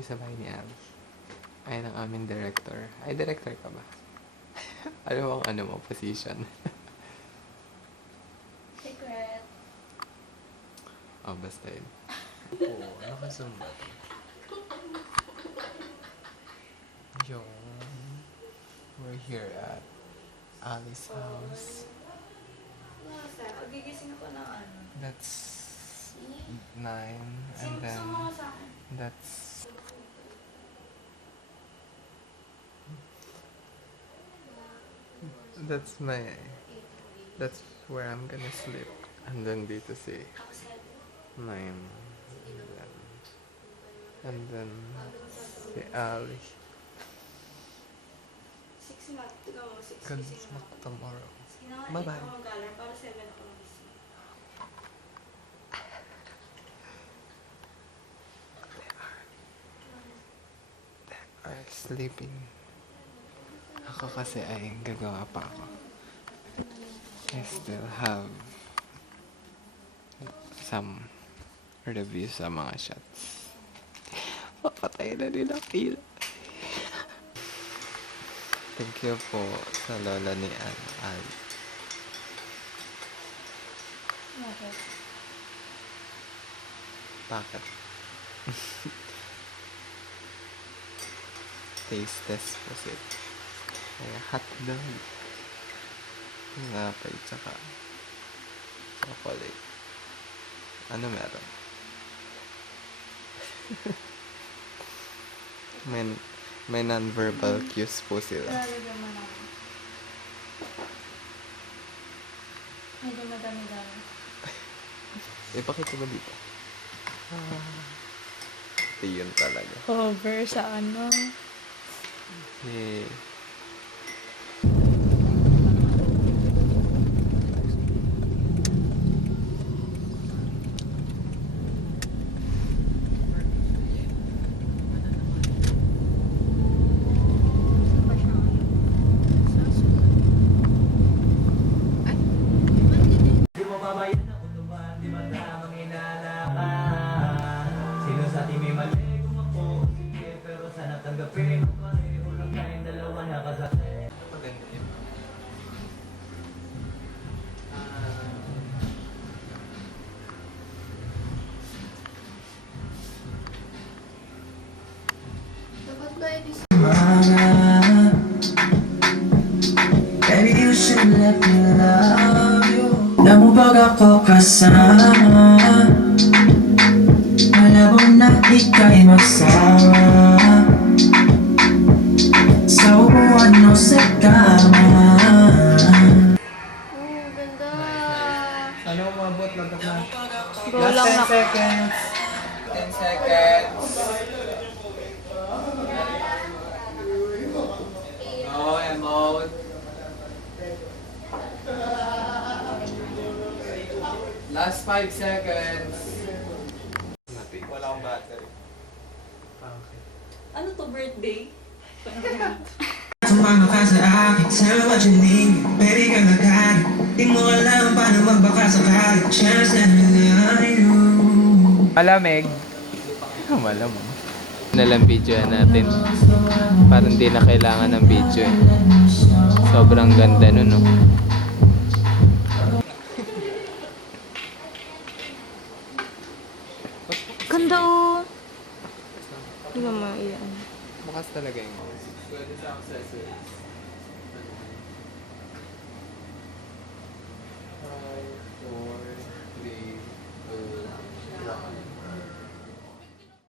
kami sa bahay ni Al. Ay, ng aming director. Ay, director ka ba? Ano bang mo, position? Secret. Oh, basta yun. Oo, nakasum ba? Yung... We're here at Ali's house. Gigising ako ng ano. That's 9, and then that's that's where I'm gonna sleep. And then dito si 9, and then si Ali. 6 na. Tiga mo, 6 Good gising luck ako. tomorrow. Sinangan Bye-bye. ako mag-alarm para 7 ako magising. Are sleeping. Ako kasi ay gagawa pa ako. I still have some reviews sa mga shots. Papatay na nila Phil. Thank you po sa lola ni Al. Bakit? Bakit? Taste test po siya. Kaya hotdog. Ngapay tsaka chocolate. Ano meron? may non-verbal cues po sila. Lalagyan mo na. Medyo madami-dami. Ipakita mo dito. Ito yun talaga. Cover sa ano? Yeah. Maganda yun. Dapat ba ito? Baby, you should let me love you. Namubag ako kasama. Malabong na ika'y magsawa. Sa upuan o sa kama. Ganda. Ano umabot? Lagap na. Go lang na. seconds. 10 seconds. No emote. Last 5 seconds. Wala akong battery. Okay. Ano to, birthday? Sumama ka sa akin, tell me what you need. Baby, ka nagkari. Di mo alam paano magbaka sakali. Chance na nalayo. Malamig. Malamig. Nalang video natin. Parang hindi na kailangan ng video eh. Sobrang ganda nun, no? Ganda oh. Hindi mo iyan. Bukas talaga yung mouse. Pwede sa accessories.